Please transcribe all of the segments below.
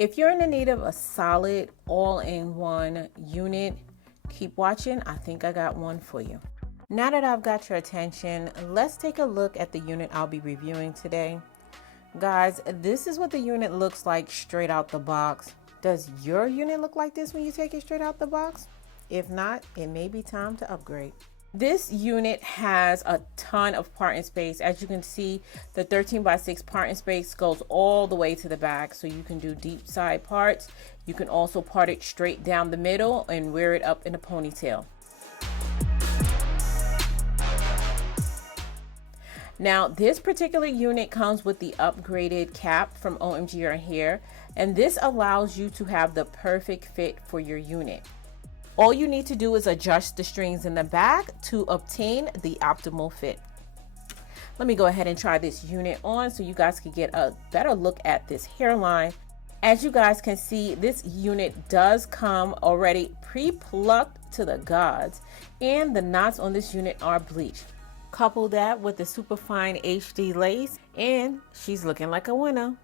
If you're in the need of a solid all-in-one unit, keep watching. I think I got one for you. Now that I've got your attention, let's take a look at the unit I'll be reviewing today. Guys, this is what the unit looks like straight out the box. Does your unit look like this when you take it straight out the box? If not, it may be time to upgrade. This unit has a ton of parting space. As you can see, the 13x6 parting space goes all the way to the back, so you can do deep side parts. You can also part it straight down the middle and wear it up in a ponytail. Now, this particular unit comes with the upgraded cap from OMG Hair, and this allows you to have the perfect fit for your unit. All you need to do is adjust the strings in the back to obtain the optimal fit. Let me go ahead and try this unit on so you guys can get a better look at this hairline. As you guys can see, this unit does come already pre-plucked to the gods, and the knots on this unit are bleached. Couple that with the super fine HD lace, and she's looking like a winner.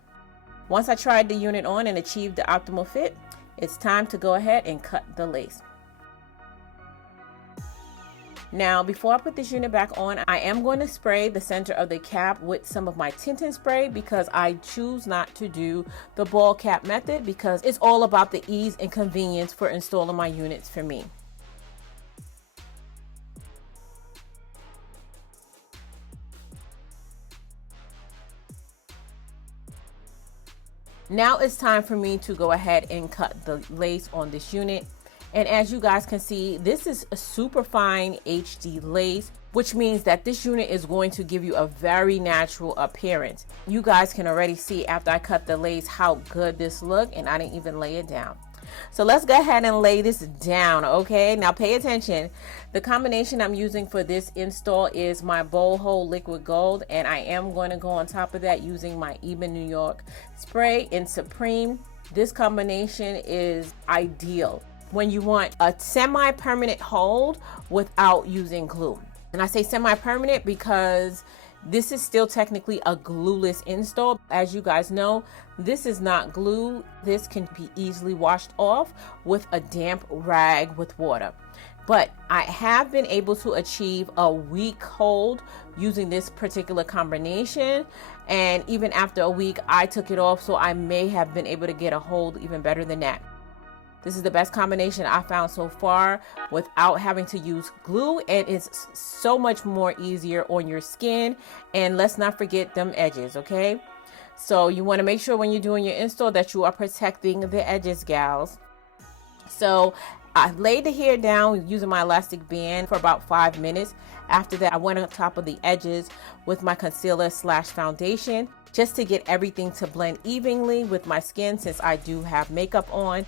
Once I tried the unit on and achieved the optimal fit, it's time to go ahead and cut the lace. Now, before I put this unit back on, I am going to spray the center of the cap with some of my tinting spray because I choose not to do the ball cap method because it's all about the ease and convenience for installing my units for me. Now it's time for me to go ahead and cut the lace on this unit. And as you guys can see, this is a super fine HD lace, which means that this unit is going to give you a very natural appearance. You guys can already see after I cut the lace how good this look, and I didn't even lay it down. So let's go ahead and lay this down, okay? Now pay attention. The combination I'm using for this install is my Bold Hold Liquid Gold, and I am going to go on top of that using my Ebin New York spray in Supreme. This combination is ideal when you want a semi-permanent hold without using glue. And I say semi-permanent because this is still technically a glueless install. As you guys know, this is not glue. This can be easily washed off with a damp rag with water. But I have been able to achieve a week hold using this particular combination. And even after a week, I took it off, so I may have been able to get a hold even better than that. This is the best combination I found so far without having to use glue, and it's so much more easier on your skin. And let's not forget them edges, okay? So you want to make sure when you're doing your install that you are protecting the edges, gals. So I laid the hair down using my elastic band for about 5 minutes. After that, I went on top of the edges with my concealer / foundation just to get everything to blend evenly with my skin since I do have makeup on.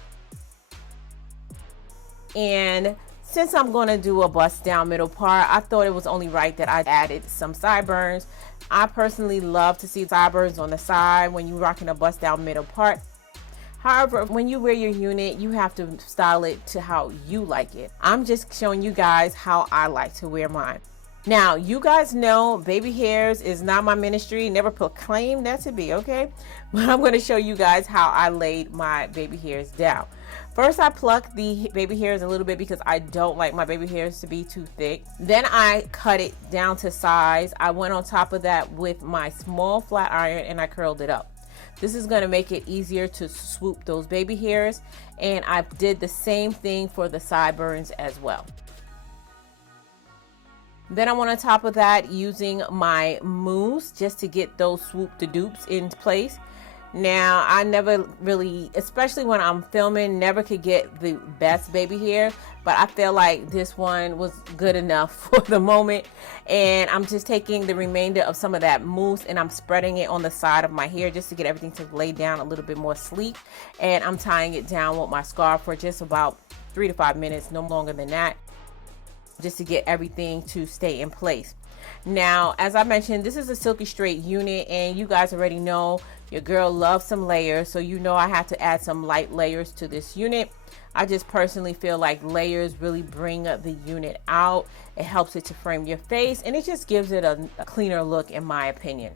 And since I'm going to do a bust down middle part, I thought it was only right that I added some sideburns. I personally love to see sideburns on the side when you're rocking a bust down middle part. However, when you wear your unit, you have to style it to how you like it. I'm just showing you guys how I like to wear mine. Now, you guys know baby hairs is not my ministry, never proclaimed that to be, okay? But I'm going to show you guys how I laid my baby hairs down. First, I plucked the baby hairs a little bit because I don't like my baby hairs to be too thick. Then I cut it down to size. I went on top of that with my small flat iron and I curled it up. This is going to make it easier to swoop those baby hairs. And I did the same thing for the sideburns as well. Then I went on top of that using my mousse just to get those swoop the dupes in place. Now, I never really, especially when I'm filming, never could get the best baby hair, but I feel like this one was good enough for the moment. And I'm just taking the remainder of some of that mousse and I'm spreading it on the side of my hair just to get everything to lay down a little bit more sleek. And I'm tying it down with my scarf for just about 3 to 5 minutes, no longer than that, just to get everything to stay in place. Now, as I mentioned, this is a silky straight unit, and you guys already know your girl loves some layers, so you know I have to add some light layers to this unit. I just personally feel like layers really bring the unit out. It helps it to frame your face, and it just gives it a cleaner look, in my opinion.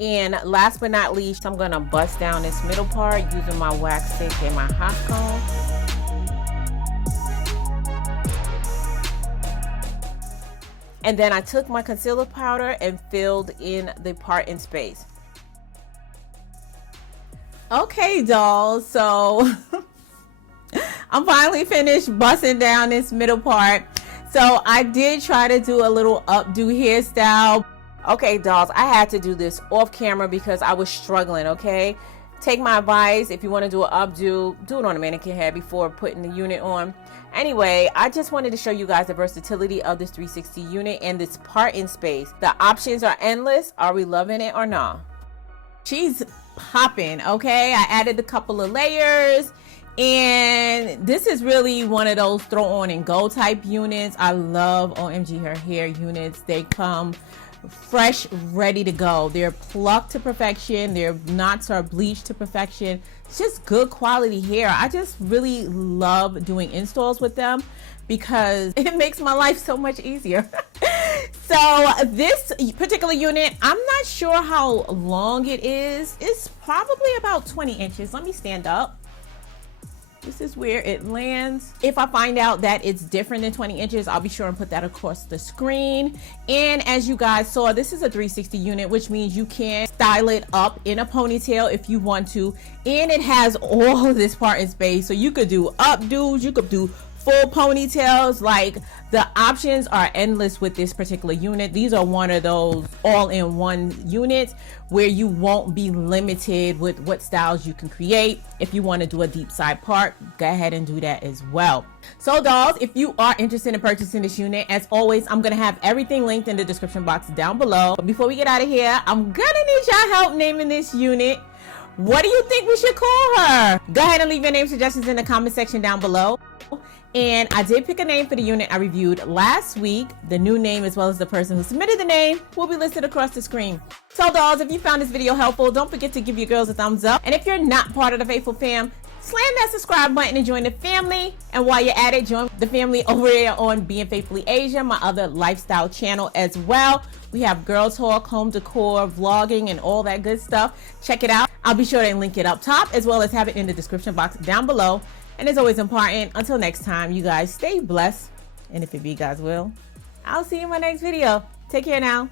And last but not least, I'm gonna bust down this middle part using my wax stick and my hot comb. And then I took my concealer powder and filled in the part in space. Okay, dolls, so I'm finally finished busting down this middle part. So I did try to do a little updo hairstyle. Okay, dolls, I had to do this off camera because I was struggling, okay? Take my advice. If you want to do an updo, do it on a mannequin head before putting the unit on. Anyway, I just wanted to show you guys the versatility of this 360 unit and this part in space. The options are endless. Are we loving it or not? She's popping, okay? I added a couple of layers, and this is really one of those throw on and go type units. I love OMG her hair units. They come fresh, ready to go. They're plucked to perfection. Their knots are bleached to perfection. It's just good quality hair. I just really love doing installs with them because it makes my life so much easier. So this particular unit, I'm not sure how long it is. It's probably about 20 inches. Let me stand up. This is where it lands. If I find out that it's different than 20 inches, I'll be sure and put that across the screen. And as you guys saw, this is a 360 unit, which means you can style it up in a ponytail if you want to. And it has all of this part in space. So you could do updos, you could do full ponytails. Like, the options are endless with this particular unit. These are one of those all-in-one units where you won't be limited with what styles you can create. If you want to do a deep side part, go ahead and do that as well. So dolls, if you are interested in purchasing this unit, as always, I'm gonna have everything linked in the description box down below. But before we get out of here, I'm gonna need y'all help naming this unit. What do you think we should call her? Go ahead and leave your name suggestions in the comment section down below. And I did pick a name for the unit I reviewed last week. The new name, as well as the person who submitted the name, will be listed across the screen. So dolls, if you found this video helpful, don't forget to give your girls a thumbs up. And if you're not part of the Faithful Fam, slam that subscribe button and join the family. And while you're at it, join the family over here on Being Faithfully Asia, my other lifestyle channel as well. We have girl talk, home decor, vlogging, and all that good stuff. Check it out. I'll be sure to link it up top, as well as have it in the description box down below. And as always important, until next time, you guys stay blessed. And if it be God's will, I'll see you in my next video. Take care now.